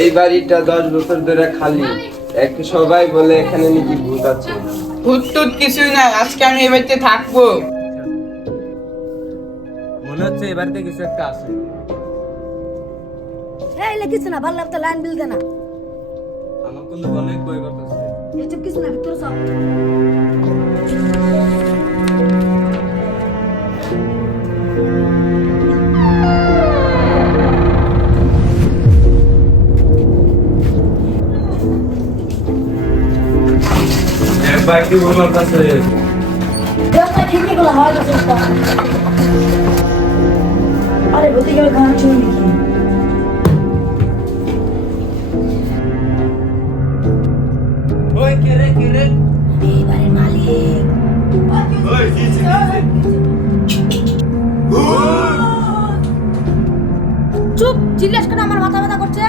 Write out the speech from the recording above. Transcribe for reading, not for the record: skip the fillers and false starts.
এই বাড়িটা 10 বছর ধরে খালি, একটু সবাই বলে এখানে নাকি ভূত আছে। ভূত টুত কিছুই না, আজকে আমি এই বাড়িতে থাকবো। মনে হচ্ছে এই বাড়িতে কিছু একটা আছে। এই কিছু না, ভালো লাগতো লাইন বিল দেনা। আমার কিন্তু অনেক ভয় করতেছে। এইসব কিছু না, ভিতরে সব বাকি বলার কাছে দেখো ঠিকই গুলো হয় না চেষ্টা। আরে বলতে গেলে গান শুনি নাকি? ওই কে রে এবারে মালিক ওই কি চুপ, চিল্লাস কেন? আমার মাথা ব্যথা করছে।